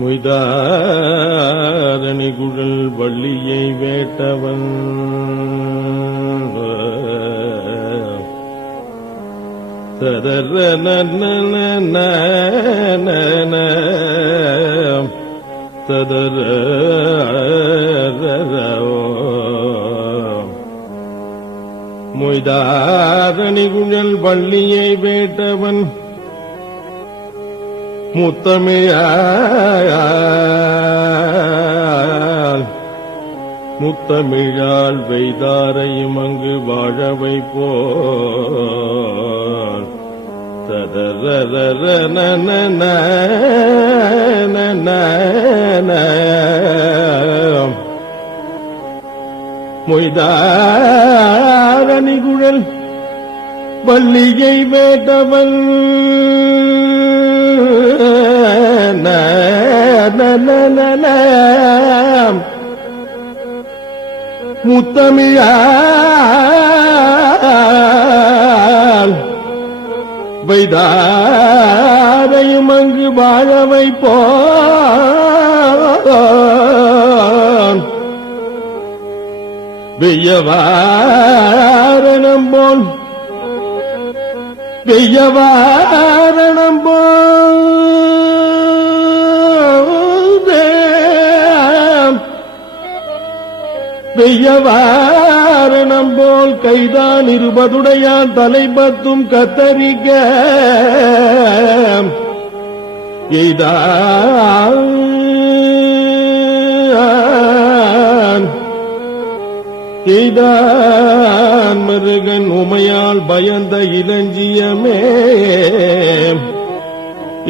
மொய்தாரணி குழல் வள்ளியை வேட்டவன் ததர ததர மொய்தாரணி குழல் வள்ளியை வேட்டவன் முத்தமிழால் வைதாரையும் அங்கு வாழ வைப்போர் ததர மொய்தாரணி குழல் வள்ளியை வேட்டவன் முத்தமிழால் வைதாரையும் அங்கு வாழ வைப்போன் வெய்யவாரணம் போல் வெய்யவாரணம் போல் வெய்யவாரணம் போல் கைதான் இருபதுடையான் தலைபத்தும் கத்தரிக்க எய்தான் மருகன் உமையால் பயந்த இளஞ்சியமே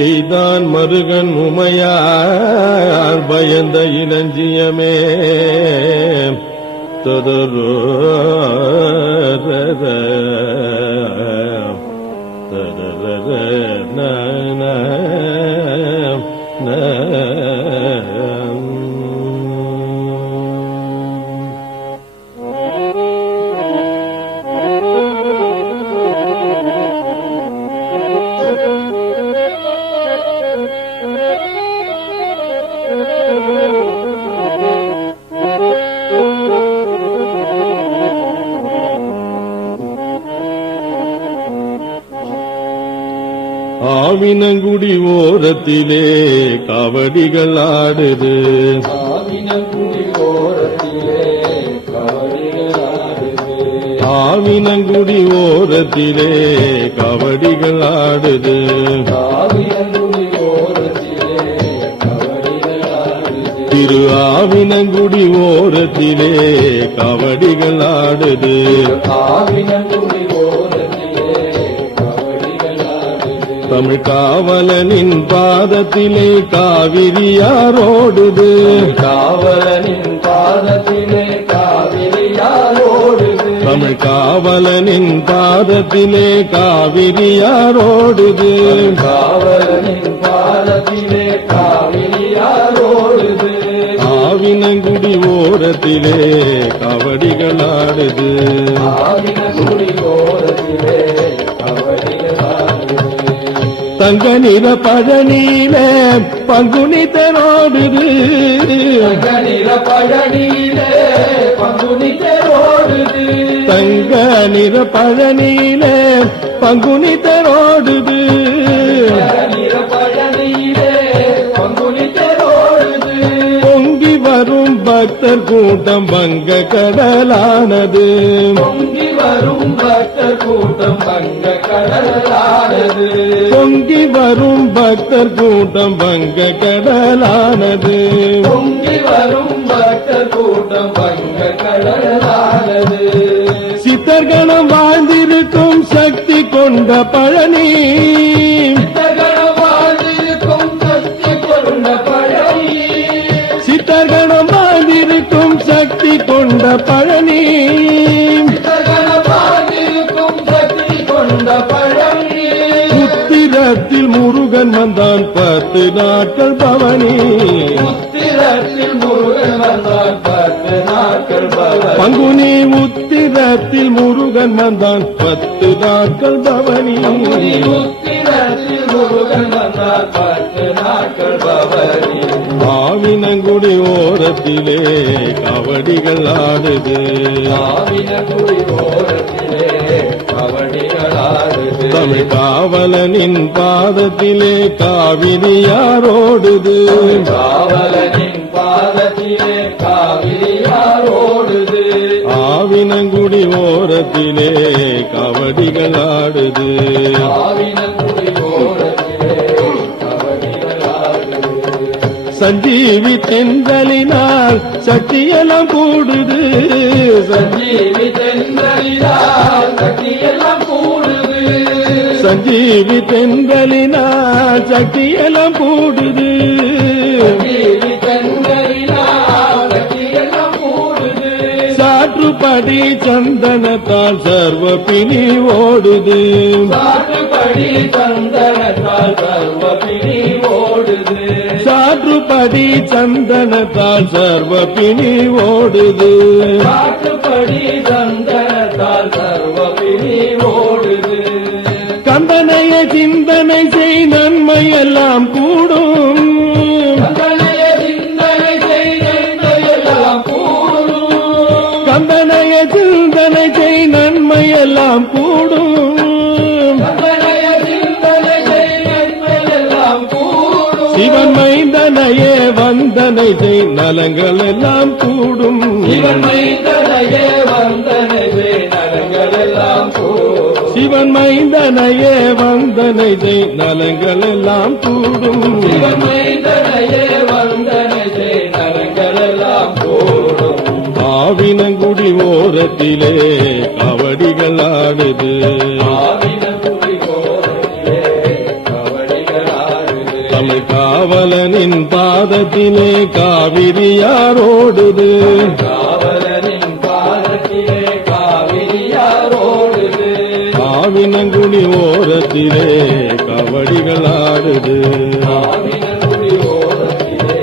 எய்தான் மருகன் உமையால் பயந்த இளஞ்சியமே ததரோ ஆவினங்குடி ஓரத்திலே காவடிகள் ஆடுது ஆவினங்குடி ஓரத்திலே காவடிகள் ஆடுது ஆவினங்குடி ஓரத்திலே காவடிகள் ஆடுது ஆவினங்குடி ஓரத்திலே காவடிகள் ஆடுது திரு ஆவினங்குடி ஓரத்திலே காவடிகள் ஆடுது ஆவினங்குடி தமிழ் காவலனின் பாதத்திலே காவிரியாரோடுது காவலனின் பாதத்திலே காவிரியாரோடுது தமிழ் காவலனின் பாதத்திலே காவிரியாரோடுது காவலனின் பாதத்திலே காவிரியாரோடுது ஆவினங்குடி ஓரத்திலே காவடிகள் ஆடுது ஆவினங்குடி ஓரத்திலே காவடிகள் ஆடுது தங்க நிற பழனியிலே பங்குனி தேரோடுது தங்க நிற பழனியிலே பங்குனி தேரோடுது தங்க நிற பழனியிலே பங்குனி தேரோடுது நிற பழனியிலே பங்குனி தேரோடுது பொங்கி வரும் பக்தர் கூட்டம் வங்க கடலானது பொங்கி வரும் பக்தர் கூட்டம் வங்க கடலானது பொங்கி வரும் பக்தர் கூட்டம் வங்க கடலானது பொங்கி வரும் பக்தர் கூட்டம் வங்க கடலானது சித்தர்கணம் வாழ்ந்திருக்கும் சக்தி கொண்ட பழனி சித்தர்கணம் வாழ்ந்திருக்கும் சக்தி கொண்ட பழனி சித்தர்கணம் வாழ்ந்திருக்கும் சக்தி கொண்ட பழனி சித்தர்கணம் வாழ்ந்திருக்கும் சக்தி கொண்ட பழனி உத்திரத்தில் முருகன் வந்தான் 10 நாட்கள் பவனி உத்திரத்தில் முருகன் வந்தான் 10 நாட்கள் பவனி பங்குனி உத்திரத்தில் முருகன் வந்தான் 10 நாட்கள் பவனி உத்திரத்தில் முருகன் வந்தான் 10 நாட்கள் பவனி ஆவினங்குடி ஓரத்திலே காவடிகள் ஆடுது ஆவினங்குடி ஓரத்திலே காவடிகள் ஆடுது தமிழ் காவலனின் பாதத்திலே காவிரியாரோடுது காவலனின் பாதத்திலே காவிரியாரோடுது ஆவினங்குடி ஓரத்திலே காவடிகள் ஆடுது ஆவினங்குடி ஓரத்திலே காவடிகள் ஆடுது சஞ்சீவி தென்றலினால் சக்தியெல்லாம் கூடுது சஞ்சீவி தென்றலினால் சக்தியெல்லாம் கூடுது சஞ்சீவி தென்றலினால் சக்தியெல்லாம் கூடுது சஞ்சீவி தென்றலினால் சக்தியெல்லாம் கூடுது சாற்றுப்படி சந்தனத்தால் சர்வ பிணி ஓடுது சாற்றுப்படி சந்தனத்தால் சர்வ பிணி ஓடுது சாற்றுப்படி சந்தனத்தால் சர்வ பிணி ஓடுது சாற்றுப்படி சந்தனத்தால் சர்வ பிணி ஓடுது கந்தனைய சிந்தனை செய் நன்மை எல்லாம் கூடும் கந்தனைய சிந்தனை செய் நன்மையெல்லாம் கூடும் கந்தனைய சிந்தனை செய் நன்மை எல்லாம் கூடும் கந்தனைய சிந்தனை செய் நன்மையெல்லாம் கூடும் சிவன் மைந்தனையே வந்தனை செய் நலங்கள் எல்லாம் கூடும் சிவன் மைந்தனையே வந்தனை செய் நலங்கள் எல்லாம் கூடும் சிவன் மைந்தனையே வந்தனை செய் நலங்கள் எல்லாம் கூடும் சிவன் மைந்தனையே வந்தனை செய் நலங்கள் எல்லாம் கூடும் ஆவினங்குடி ஓரத்திலே காவடிகள் ஆடுது ஆவினங்குடி ஓரத்திலே காவடிகள் ஆடுது தமிழ் காவலனின் பாதத்திலே காவிரியாரோடுது காவலனின் பாதத்திலே காவிரியாரோடுது ஆவினங்குடி ஓரத்திலே காவடிகள் ஆடுது ஆவினங்குடி ஓரத்திலே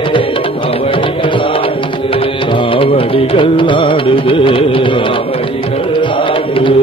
காவடிகள் ஆடுது காவடிகள் ஆடுது காவடிகள் ஆடுது